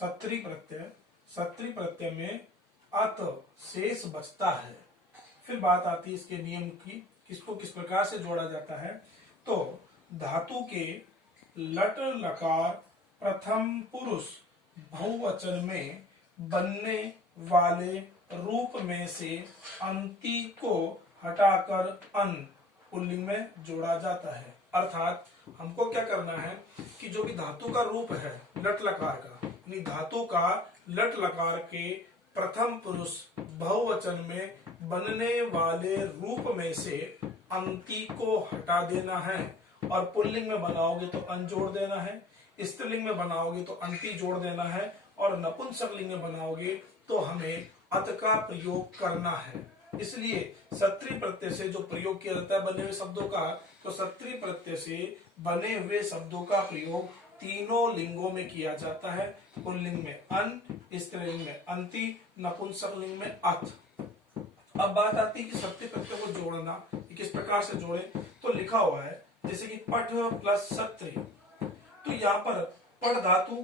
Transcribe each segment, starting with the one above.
सत्री प्रत्यय, सत्री प्रत्यय में अत शेष बचता है। फिर बात आती है इसके नियम की, किसको किस प्रकार से जोड़ा जाता है। तो धातु के लट लकार प्रथम पुरुष बहुवचन में बनने वाले रूप में से अंति को हटाकर अन पुल्लिंग में जोड़ा जाता है। अर्थात हमको क्या करना है कि जो भी धातु का रूप है लट लकार का, यानी धातु का लट लकार के प्रथम पुरुष बहुवचन में बनने वाले रूप में से अंति को हटा देना है। और पुल्लिंग में बनाओगे तो अन जोड़ देना है, स्त्रीलिंग में बनाओगे तो अंति जोड़ देना है, और नपुंसकलिंग में बनाओगे तो हमें अत का प्रयोग करना है। इसलिए सत्री प्रत्यय से जो प्रयोग किया जाता है बने हुए शब्दों का, तो सत्री प्रत्यय से बने हुए शब्दों का प्रयोग तीनों लिंगों में किया जाता है। पुल्लिंग में अन, स्त्रीलिंग में अंति, नपुंसकलिंग में अत। अब बात आती है कि सत्री प्रत्यय को जोड़ना, किस प्रकार से जोड़े। तो लिखा हुआ है जैसे कि पठ प्लस सत्री, तो यहाँ पर पठ धातु,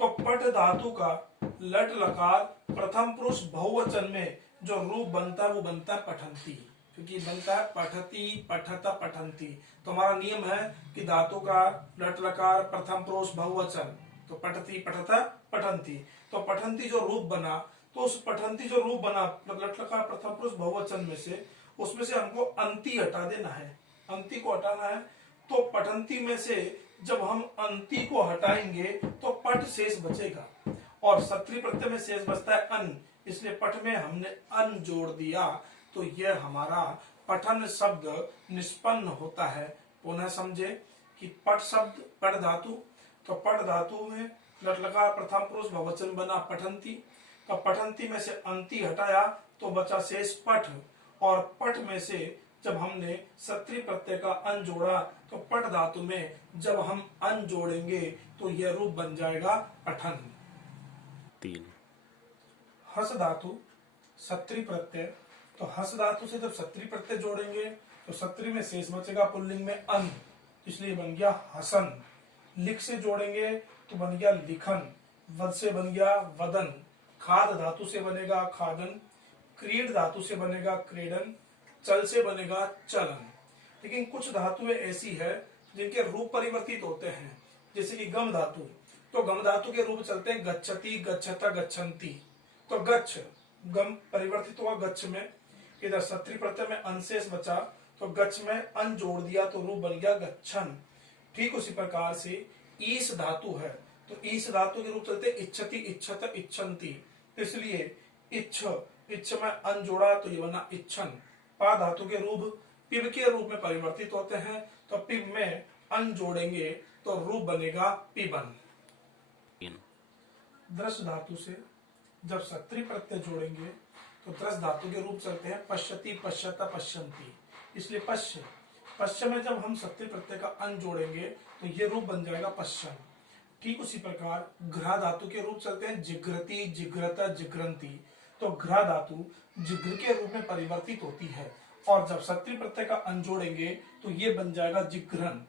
तो पठ धातु का लट लकार प्रथम पुरुष बहुवचन में जो रूप बनता है वो बनता है पठंती, क्योंकि बनता है पठती पठता पठंती। तो हमारा नियम है कि धातु का लट लकार प्रथम पुरुष बहुवचन, तो पठती पठता पठंती। तो पठंती जो रूप बना, तो उस पठंती जो रूप बना लट लकार प्रथम पुरुष बहुवचन में से, उसमें से हमको अंति हटा देना है, अंति को हटाना है। तो पठंती में से जब हम अंति को हटाएंगे तो पठ शेष बचेगा, और सत्री प्रत्यय में शेष बचता है अन, इसलिए पठ में हमने अन जोड़ दिया, तो यह हमारा पठन शब्द निष्पन्न होता है। पुनः समझे कि पठ शब्द पठ धातु, तो पठ धातु में लट लकार प्रथम पुरुष बहुवचन बना पठंती, तो पठंती में से अंति हटाया तो बचा शेष पठ, और पठ में से जब हमने सत्री प्रत्यय का अन जोड़ा तो पठ धातु में जब हम अन जोड़ेंगे तो यह रूप बन जाएगा पठन। 3 हस धातु सत्री प्रत्यय, तो हस धातु से जब सत्री प्रत्यय जोड़ेंगे तो सत्री में शेष बचेगा पुल्लिंग में अन, इसलिए बन गया हसन। लिख से जोड़ेंगे तो बन गया लिखन, वद से बन गया वदन, खाद धातु से बनेगा खादन, क्रीड धातु से बनेगा क्रीडन, चल से बनेगा चलन। लेकिन कुछ धातुएं ऐसी है जिनके रूप परिवर्तित होते हैं, जैसे कि गम धातु, तो गम धातु के रूप चलते हैं गच्छति गच्छता गच्छन्ति, तो गच्छ गम परिवर्तित हुआ गच्छ में, इधर सत्री प्रत्यय में अंशेष बचा तो गच्छ में अन जोड़ दिया तो रूप बन गया गच्छन। ठीक उसी प्रकार से ईश धातु है, तो ईश धातु के रूप चलते इच्छति इच्छत इच्छन्ति, इसलिए इच्छ इच्छ में अन जोड़ा तो ये बना इच्छन। पा धातु के रूप पिब के रूप में परिवर्तित होते हैं, तो पिब में अन जोड़ेंगे तो रूप बनेगा पिबन। द्रस धातु से जब सत्री प्रत्यय जोड़ेंगे तो द्रस धातु के रूप चलते हैं पश्यति पश्यता पश्यन्ति, इसलिए पश्य पश्य में जब हम सत्री प्रत्यय का अन जोड़ेंगे तो ये रूप बन जाएगा पश्चन। ठीक उसी प्रकार घ्रा धातु के रूप चलते हैं जिघ्रति जिघ्रता जिघ्रन्ति, तो घ्रा धातु जिघ्र के रूप में परिवर्तित होती है, और जब सत्री प्रत्यय का अन जोड़ेंगे तो ये बन जाएगा जिघ्रन।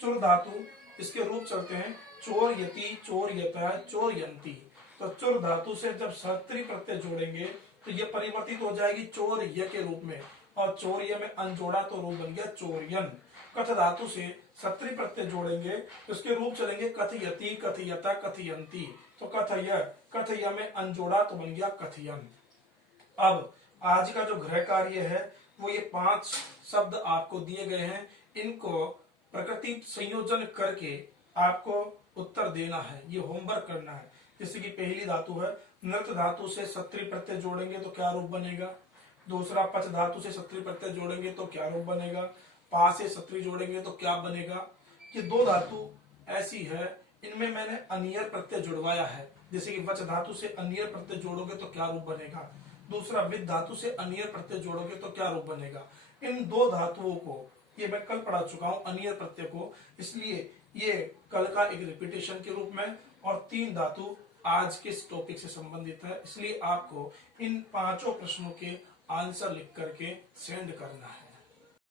चुर धातु इसके रूप चलते हैं चोर यति चोर यता चोर यंती, तो चुर धातु से जब सत्री प्रत्यय जोड़ेंगे तो ये परिवर्तित हो जाएगी चोर य के रूप में, और चोर य में अन जोड़ा तो रूप बन गया चोरयन। कथ धातु से सत्री प्रत्यय जोड़ेंगे तो इसके रूप चलेंगे कथयति कथयता कथयंती, तो कथय में अन जोड़ा तो बन गया कथयन। अब आज का जो गृह कार्य है वो ये 5 शब्द आपको दिए गए हैं, इनको प्रकृति संयोजन करके आपको उत्तर देना है, ये होमवर्क करना है। जैसे कि पहली धातु है नृत धातु से सत्री प्रत्यय जोड़ेंगे तो क्या रूप बनेगा, दूसरा पच धातु से सत्री प्रत्यय जोड़ेंगे तो क्या रूप बनेगा, पा से सत्री जोड़ेंगे तो क्या बनेगा। ये 2 धातु ऐसी है इनमें मैंने अनियर प्रत्यय जुड़वाया है, जैसे कि वच धातु से अनियर प्रत्यय जोड़ोगे तो क्या रूप बनेगा, दूसरा विद धातु से अनियर प्रत्यय जोड़ोगे तो क्या रूप बनेगा। इन 2 धातुओं को ये मैं कल पढ़ा चुका हूं अनियर प्रत्यय को, इसलिए ये कल का एक रिपीटेशन के रूप में, और 3 धातु आज के इस टॉपिक से संबंधित है, इसलिए आपको इन 5 प्रश्नों के आंसर लिख करके सेंड करना है।